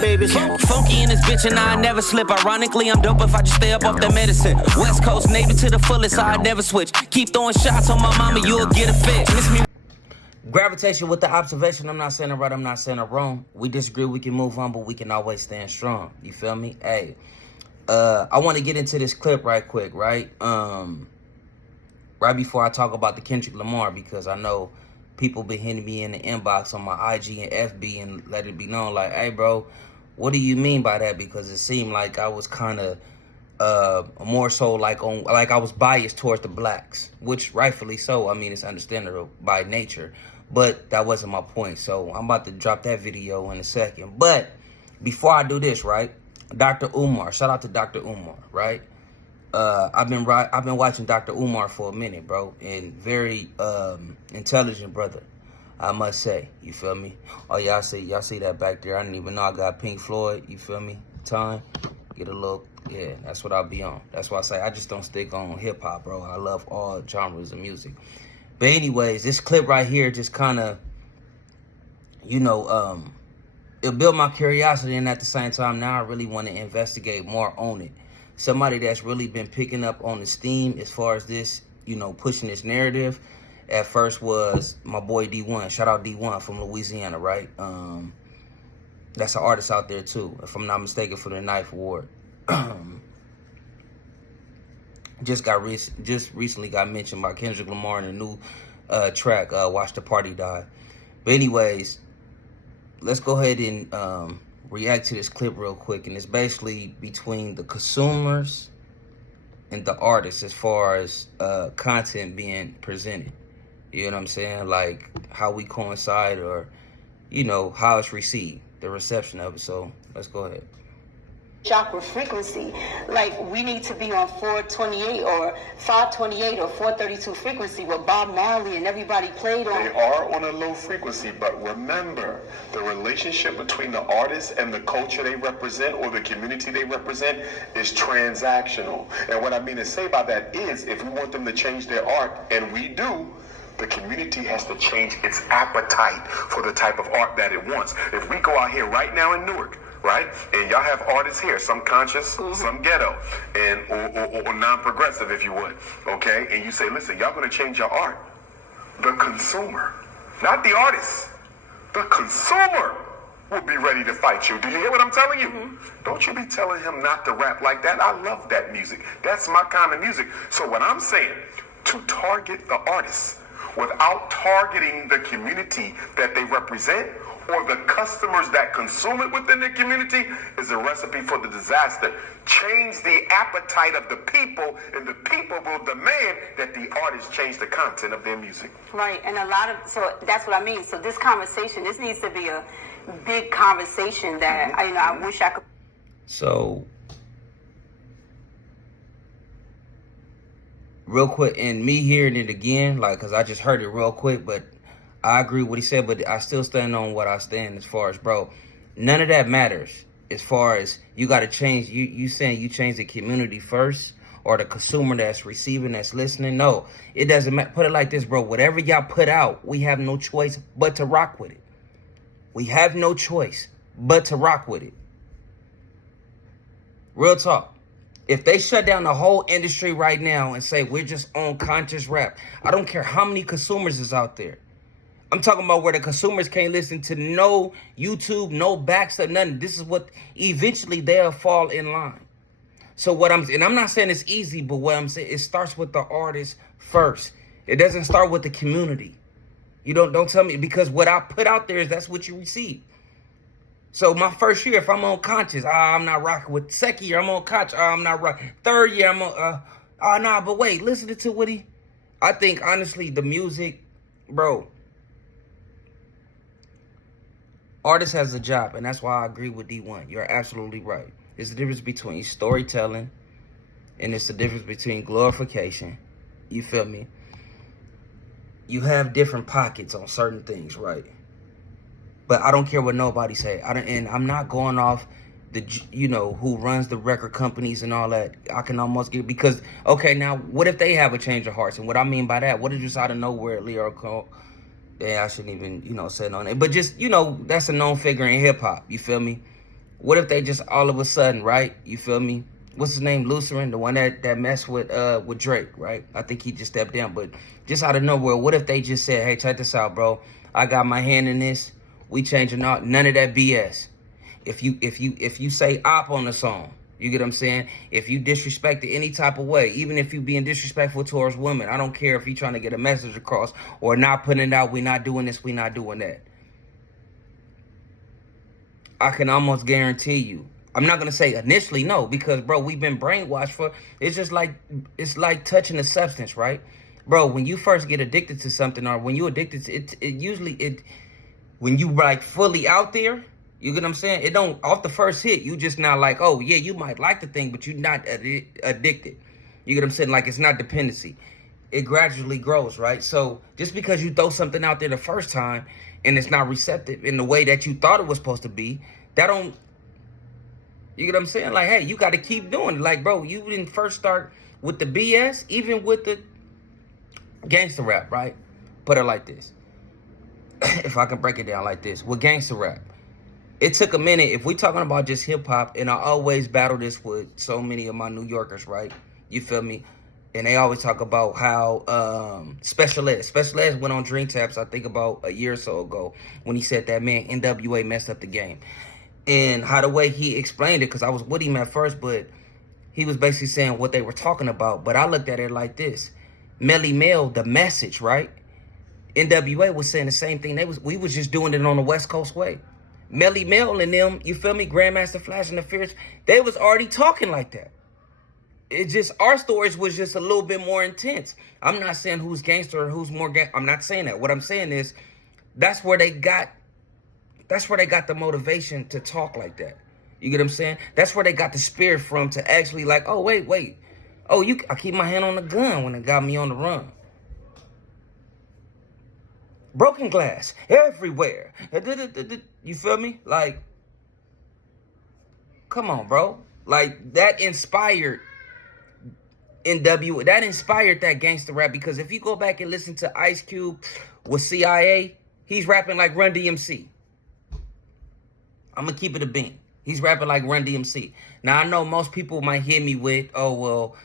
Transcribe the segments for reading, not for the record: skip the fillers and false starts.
Baby, funky in this bitch and I never slip. Ironically, I'm dope if I just stay up off that medicine. West Coast Navy to the fullest, so I never switch. Keep throwing shots on my mama, you'll get a fix. Miss me. Gravitation with the observation. I'm not saying it right, I'm not saying it wrong. We disagree, we can move on, but we can always stand strong. You feel me? Hey, I want to get into this clip right quick, right? Right before I talk about the Kendrick Lamar, because I know people been hitting me in the inbox on my IG and FB and let it be known, like, hey, bro, what do you mean by that? Because it seemed like I was kind of more so like I was biased towards the blacks, which rightfully so. I mean, it's understandable by nature, but that wasn't my point. So I'm about to drop that video in a second. But before I do this, right, Dr. Umar, shout out to Dr. Umar, right? I've been watching Dr. Umar for a minute, bro, and very intelligent brother, I must say. You feel me? Oh, y'all see that back there? I didn't even know I got Pink Floyd. You feel me? Time, get a little, yeah. That's what I'll be on. That's why I say I just don't stick on hip hop, bro. I love all genres of music. But anyways, this clip right here just kind of, you know, it built my curiosity, and at the same time, now I really want to investigate more on it. Somebody that's really been picking up on the steam as far as this, you know, pushing this narrative. At first was my boy D1. Shout out D1 from Louisiana, right? That's an artist out there too, if I'm not mistaken, for the Knife Award. Just recently got mentioned by Kendrick Lamar in a new track, Watch the Party Die. But anyways, let's go ahead and react to this clip real quick. And it's basically between the consumers and the artists as far as content being presented. You know what I'm saying? Like how we coincide, or, you know, how it's received, the reception of it. So let's go ahead. Chakra frequency, like we need to be on 428 or 528 or 432 frequency where Bob Marley and everybody played on. They are on a low frequency, but remember, the relationship between the artist and the culture they represent or the community they represent is transactional. And what I mean to say by that is, if we want them to change their art, and we do, the community has to change its appetite for the type of art that it wants. If we go out here right now in Newark, right, and y'all have artists here, some conscious, some ghetto, and or non-progressive, if you would, okay, and you say, listen, y'all gonna change your art, the consumer, not the artist, the consumer will be ready to fight you. Do you hear what I'm telling you? Don't you be telling him not to rap like that. I love that music. That's my kind of music. So what I'm saying, to target the artists without targeting the community that they represent or the customers that consume it within the community is a recipe for the disaster. Change the appetite of the people, and the people will demand that the artists change the content of their music. Right, and so that's what I mean. So this conversation, this needs to be a big conversation that, I wish I could. So, real quick, and me hearing it again, like, because I just heard it real quick, but I agree with what he said, but I still stand on what I stand as far as, bro, none of that matters as far as you got to change. You saying you change the community first or the consumer that's receiving, that's listening? No, it doesn't matter. Put it like this, bro. Whatever y'all put out, we have no choice but to rock with it. We have no choice but to rock with it. Real talk. If they shut down the whole industry right now and say we're just on conscious rap, I don't care how many consumers is out there. I'm talking about where the consumers can't listen to no YouTube, no Baxter, nothing. This is what eventually they'll fall in line. So I'm not saying it's easy, but what I'm saying, it starts with the artist first. It doesn't start with the community. You don't tell me, because what I put out there is that's what you receive. So my first year, if I'm on conscious, I'm not rocking with. Second year, I'm on conscious, I'm not rocking. Third year, I'm on, nah, but wait, listen to what I think, honestly, the music, bro, artist has a job, and that's why I agree with D1. You're absolutely right. There's a difference between storytelling, and it's the difference between glorification. You feel me? You have different pockets on certain things, right? But I don't care what nobody say. And I'm not going off the, who runs the record companies and all that. I can almost get, because, okay, now, what if they have a change of hearts? And what I mean by that, what is just out of nowhere, lyrical? Yeah, I shouldn't even, say it on it. But just, that's a known figure in hip hop. You feel me? What if they just all of a sudden, right? You feel me? What's his name? Lucerin, the one that messed with Drake, right? I think he just stepped down, but just out of nowhere, what if they just said, hey, check this out, bro. I got my hand in this. We changing out none of that BS. If you say op on the song, you get what I'm saying? If you disrespect it any type of way, even if you being disrespectful towards women, I don't care if you trying to get a message across or not putting it out, we not doing this, we not doing that. I can almost guarantee you. I'm not gonna say initially no, because bro, we've been brainwashed for. It's like touching a substance, right, bro? When you first get addicted to something, or when you addicted to it, when you like fully out there, you get what I'm saying? It don't off the first hit. You just not like, oh yeah, you might like the thing, but you're not addicted. You get what I'm saying? Like it's not dependency. It gradually grows, right? So just because you throw something out there the first time and it's not receptive in the way that you thought it was supposed to be, that don't. You get what I'm saying? Like, hey, you got to keep doing it. Like, bro, you didn't first start with the BS, even with the gangster rap, right? Put it like this. If I can break it down like this. With gangster rap, it took a minute. If we talking about just hip hop, and I always battle this with so many of my New Yorkers, right? You feel me? And they always talk about how Special Ed went on Dream Taps, I think about a year or so ago, when he said that, man, NWA messed up the game. And how the way he explained it, because I was with him at first, but he was basically saying what they were talking about. But I looked at it like this. Melly Mel, the message, right? NWA was saying the same thing. We was just doing it on the West Coast way. Melly Mel and them, you feel me? Grandmaster Flash and the Fierce, they was already talking like that. It just, our stories was just a little bit more intense. I'm not saying who's gangster or who's more I'm not saying that. What I'm saying is that's where they got the motivation to talk like that. You get what I'm saying? That's where they got the spirit from to actually like, oh, wait. Oh, I keep my hand on the gun when it got me on the run. Broken glass everywhere. You feel me? Like, come on, bro. Like, that inspired that inspired that gangster rap, because if you go back and listen to Ice Cube with CIA, he's rapping like Run DMC. I'm going to keep it a bean. He's rapping like Run DMC. Now, I know most people might hear me with, oh, well,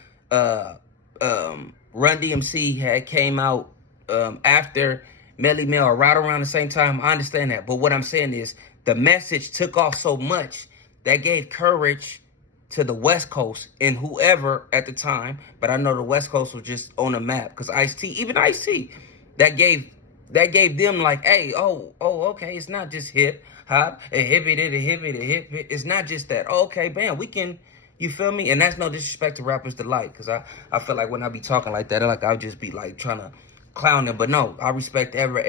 Run DMC had came out after Melly Mel, right around the same time. I understand that. But what I'm saying is the message took off so much that gave courage to the West Coast and whoever at the time. But I know the West Coast was just on the map because even Ice-T, that gave them like, hey, okay, it's not just hip hop, a hippie, hip. It's not just that. Oh, okay, bam, we can, you feel me? And that's no disrespect to rappers delight, because I feel like when I be talking like that, like I'll just be like trying to clown them. But no, I respect every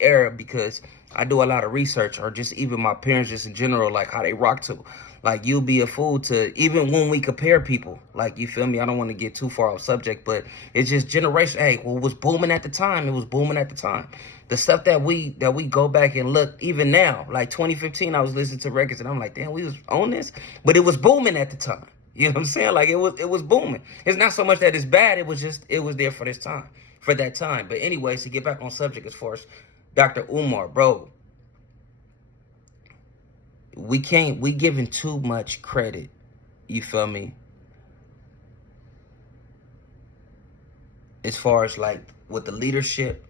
era because I do a lot of research, or just even my parents just in general, like how they rock to. Like, you'll be a fool to, even when we compare people, like, you feel me? I don't want to get too far off subject, but it's just generation. Hey, well, it was booming at the time. It was booming at the time. The stuff that we go back and look, even now, like 2015, I was listening to records and I'm like, damn, we was on this, but it was booming at the time. You know what I'm saying? Like, it was booming. It's not so much that it's bad. It was there for that time. But anyways, to get back on subject, as far as Dr. Umar, bro, we giving too much credit. You feel me? As far as like with the leadership,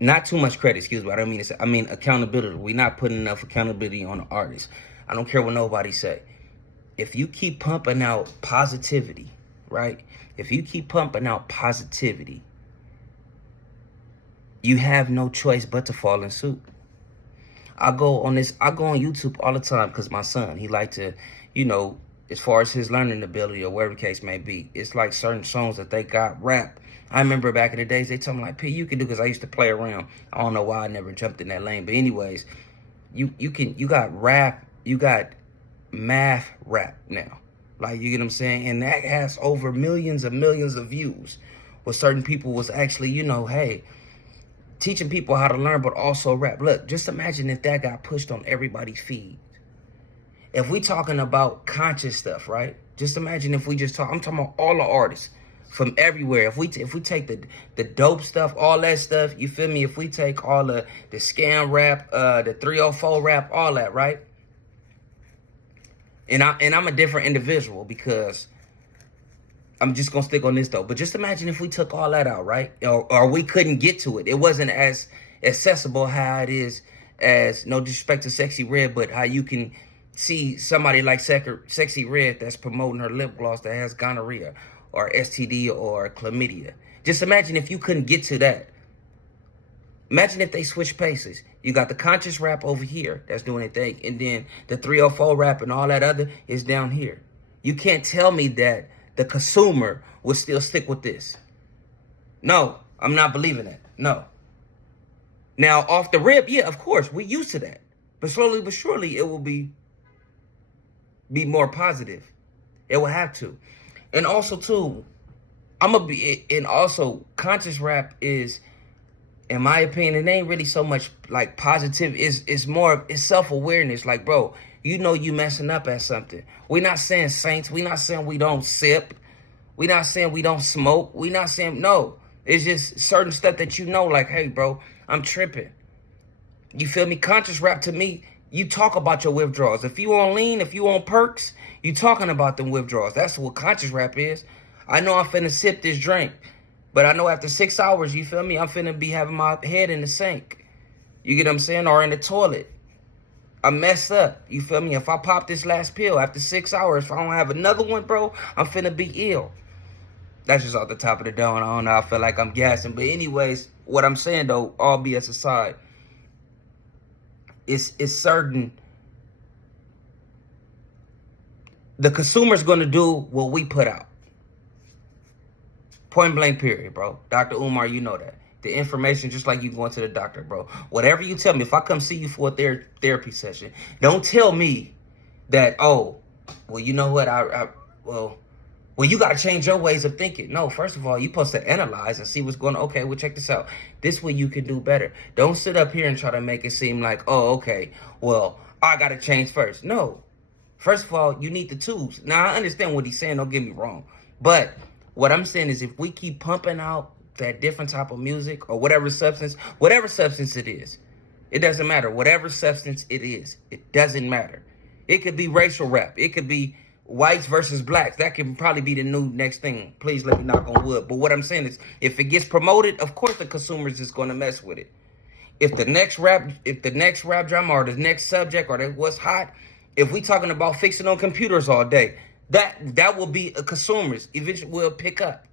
not too much credit, excuse me. I don't mean to say, I mean accountability. We're not putting enough accountability on the artists. I don't care what nobody say. If you keep pumping out positivity, right? If you keep pumping out positivity, you have no choice but to fall in suit. I go on YouTube all the time because my son, he like to, as far as his learning ability or whatever the case may be, it's like certain songs that they got rap. I remember back in the days, they told me like, P, you can do, because I used to play around. I don't know why I never jumped in that lane. But anyways, you got rap, you got math rap now. Like, you get what I'm saying? And that has over millions of views. Where certain people was actually, hey, teaching people how to learn, but also rap. Look, just imagine if that got pushed on everybody's feed. If we talking about conscious stuff, right? Just imagine if we I'm talking about all the artists. from everywhere. If we take the dope stuff, all that stuff, you feel me? If we take all the scam rap, the 304 rap, all that, right? And I'm a different individual because I'm just gonna stick on this though. But just imagine if we took all that out, right? Or we couldn't get to it. It wasn't as accessible how it is, as no disrespect to Sexy Red, but how you can see somebody like Sexy Red that's promoting her lip gloss that has gonorrhea or STD or chlamydia. Just imagine if you couldn't get to that. Imagine if they switch paces. You got the conscious rap over here that's doing a thing, and then the 304 rap and all that other is down here. You can't tell me that the consumer would still stick with this. No, I'm not believing that. No. Now, off the rip, yeah, of course, we're used to that. But slowly but surely, it will be more positive. It will have to. And also, too, conscious rap is, in my opinion, it ain't really so much like positive. It's more, it's self-awareness. Like, bro, you know you messing up at something. We're not saying saints. We're not saying we don't sip. We're not saying we don't smoke. We're not saying, no. It's just certain stuff that you know, like, hey, bro, I'm tripping. You feel me? Conscious rap, to me, you talk about your withdrawals. If you on lean, if you on perks, you talking about them withdrawals. That's what conscious rap is. I know I'm finna sip this drink, but I know after 6 hours, you feel me, I'm finna be having my head in the sink. You get what I'm saying? Or in the toilet. I messed up. You feel me? If I pop this last pill after 6 hours, if I don't have another one, bro, I'm finna be ill. That's just off the top of the dome. I don't know. I feel like I'm gassing. But anyways, what I'm saying, though, all BS aside, it's certain. The consumer's going to do what we put out. Point blank period, bro. Dr. Umar, you know that. The information, just like you going to the doctor, bro. Whatever you tell me, if I come see you for a therapy session, don't tell me that, oh, well, you know what, well, you got to change your ways of thinking. No, first of all, you're supposed to analyze and see what's going on. Okay, well, check this out. This way you can do better. Don't sit up here and try to make it seem like, oh, okay, well, I got to change first. No. First of all, you need the tools. Now, I understand what he's saying. Don't get me wrong. But what I'm saying is if we keep pumping out that different type of music or whatever substance it is, it doesn't matter. Whatever substance it is, it doesn't matter. It could be racial rap. It could be whites versus blacks. That can probably be the new next thing. Please let me knock on wood. But what I'm saying is, if it gets promoted, of course the consumers is going to mess with it. If the next rap drama or the next subject or what's hot, if we talking about fixing on computers all day, that will be a consumers eventually will pick up.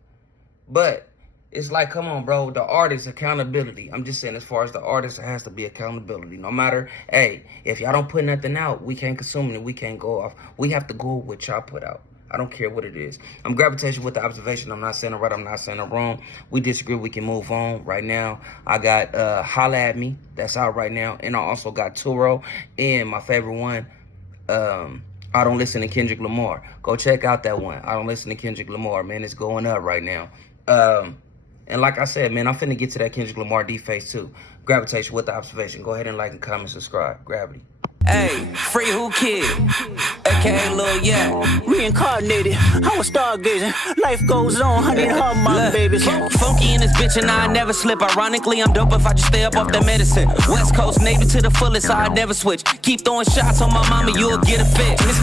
But it's like, come on, bro, the artist accountability. I'm just saying, as far as the artist, there has to be accountability. No matter, hey, if y'all don't put nothing out, we can't consume it. We can't go off. We have to go with what y'all put out. I don't care what it is. I'm gravitating with the observation. I'm not saying it right. I'm not saying it wrong. We disagree. We can move on. Right now, I got Holla At Me. That's out right now. And I also got Turo. And my favorite one, I Don't Listen to Kendrick Lamar. Go check out that one. I Don't Listen to Kendrick Lamar, man. It's going up right now. And like I said, man, I'm finna get to that Kendrick Lamar D-Face too. Gravitation with the observation. Go ahead and like and comment, subscribe. Gravity. Hey, free who kid? AKA Lil Yeah. Reincarnated, I was stargazing. Life goes on, honey, her my babies. Funky in this bitch and I never slip. Ironically, I'm dope if I just stay up off that medicine. West Coast Navy to the fullest, I never switch. Keep throwing shots on my mama, you'll get a fix.